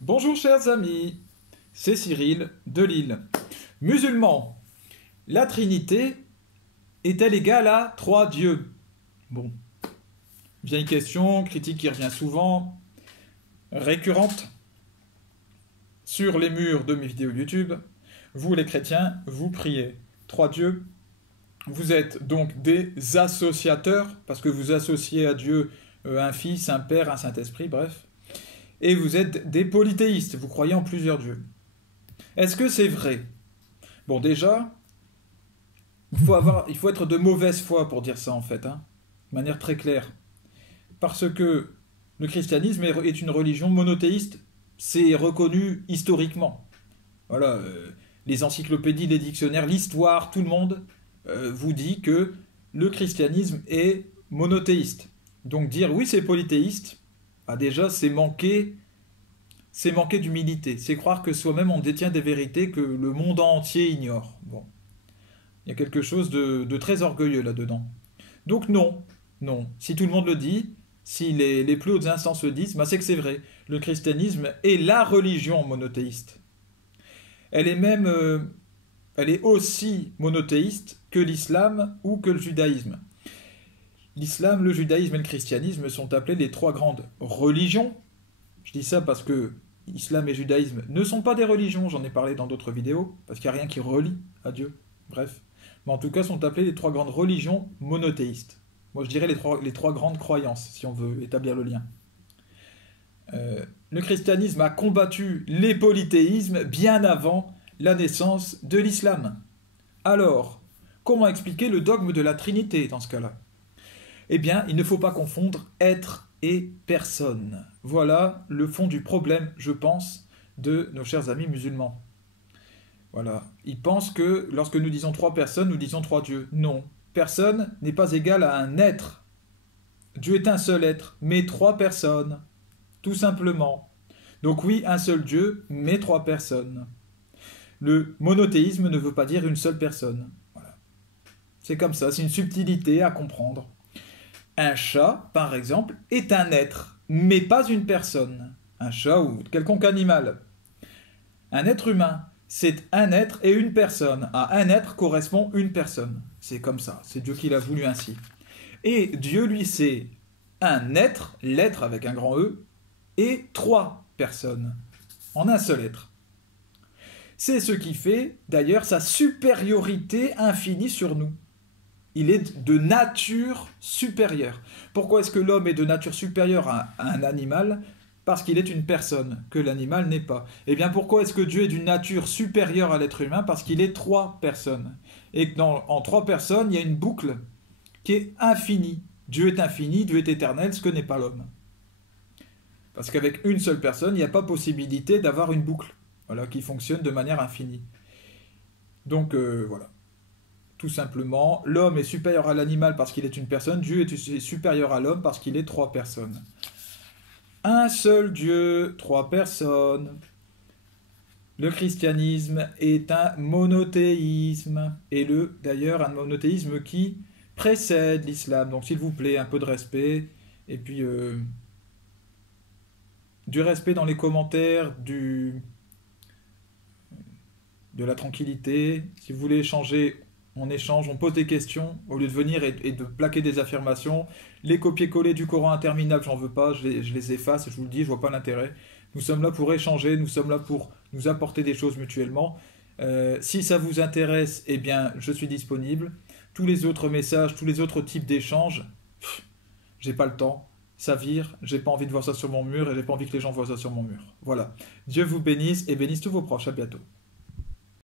Bonjour chers amis, c'est Cyril de Lille. Musulmans, la Trinité est-elle égale à trois dieux? Bon, vieille question, critique qui revient souvent, récurrente sur les murs de mes vidéos YouTube. Vous les chrétiens, vous priez trois dieux. Vous êtes donc des associateurs, parce que vous associez à Dieu un Fils, un Père, un Saint-Esprit, bref. Et vous êtes des polythéistes, vous croyez en plusieurs dieux. Est-ce que c'est vrai? Bon, déjà, il faut être de mauvaise foi pour dire ça, en fait, hein, de manière très claire. Parce que le christianisme est une religion monothéiste, c'est reconnu historiquement. Voilà, les encyclopédies, les dictionnaires, l'histoire, tout le monde vous dit que le christianisme est monothéiste. Donc dire oui, c'est polythéiste, bah déjà, c'est manquer d'humilité. C'est croire que soi-même on détient des vérités que le monde entier ignore. Bon, il y a quelque chose de très orgueilleux là-dedans. Donc non, non. Si tout le monde le dit, si les plus hautes instances le disent, bah c'est que c'est vrai. Le christianisme est la religion monothéiste. Elle est même, elle est aussi monothéiste que l'islam ou que le judaïsme. L'islam, le judaïsme et le christianisme sont appelés les trois grandes religions. Je dis ça parce que islam et judaïsme ne sont pas des religions, j'en ai parlé dans d'autres vidéos, parce qu'il n'y a rien qui relie à Dieu. Bref. Mais en tout cas, sont appelés les trois grandes religions monothéistes. Moi, je dirais les trois grandes croyances, si on veut établir le lien. Le christianisme a combattu les polythéismes bien avant la naissance de l'islam. Alors, comment expliquer le dogme de la Trinité dans ce cas-là? Eh bien, il ne faut pas confondre être et personne. Voilà le fond du problème, je pense, de nos chers amis musulmans. Voilà. Ils pensent que lorsque nous disons trois personnes, nous disons trois dieux. Non. Personne n'est pas égal à un être. Dieu est un seul être, mais trois personnes. Tout simplement. Donc oui, un seul Dieu, mais trois personnes. Le monothéisme ne veut pas dire une seule personne. Voilà. C'est comme ça, c'est une subtilité à comprendre. Un chat, par exemple, est un être, mais pas une personne. Un chat ou quelconque animal. Un être humain, c'est un être et une personne. À un être correspond une personne. C'est comme ça, c'est Dieu qui l'a voulu ainsi. Et Dieu, lui, c'est un être, l'être avec un grand E, et trois personnes, en un seul être. C'est ce qui fait, d'ailleurs, sa supériorité infinie sur nous. Il est de nature supérieure. Pourquoi est-ce que l'homme est de nature supérieure à un animal? Parce qu'il est une personne, que l'animal n'est pas. Eh bien, pourquoi est-ce que Dieu est d'une nature supérieure à l'être humain? Parce qu'il est trois personnes. Et que en trois personnes, il y a une boucle qui est infinie. Dieu est infini, Dieu est éternel, ce que n'est pas l'homme. Parce qu'avec une seule personne, il n'y a pas possibilité d'avoir une boucle, voilà, qui fonctionne de manière infinie. Donc, voilà. Tout simplement, l'homme est supérieur à l'animal parce qu'il est une personne, Dieu est supérieur à l'homme parce qu'il est trois personnes. Un seul Dieu, trois personnes. Le christianisme est un monothéisme, et d'ailleurs un monothéisme qui précède l'islam. Donc s'il vous plaît, un peu de respect, et puis du respect dans les commentaires, de la tranquillité. Si vous voulez échanger, on échange, on pose des questions, au lieu de venir et de plaquer des affirmations. Les copier-coller du Coran interminable, j'en veux pas, je les efface, je vous le dis, je vois pas l'intérêt. Nous sommes là pour échanger, nous sommes là pour nous apporter des choses mutuellement. Si ça vous intéresse, eh bien, je suis disponible. Tous les autres messages, tous les autres types d'échanges, j'ai pas le temps, ça vire, j'ai pas envie de voir ça sur mon mur et j'ai pas envie que les gens voient ça sur mon mur. Voilà. Dieu vous bénisse et bénisse tous vos proches, à bientôt.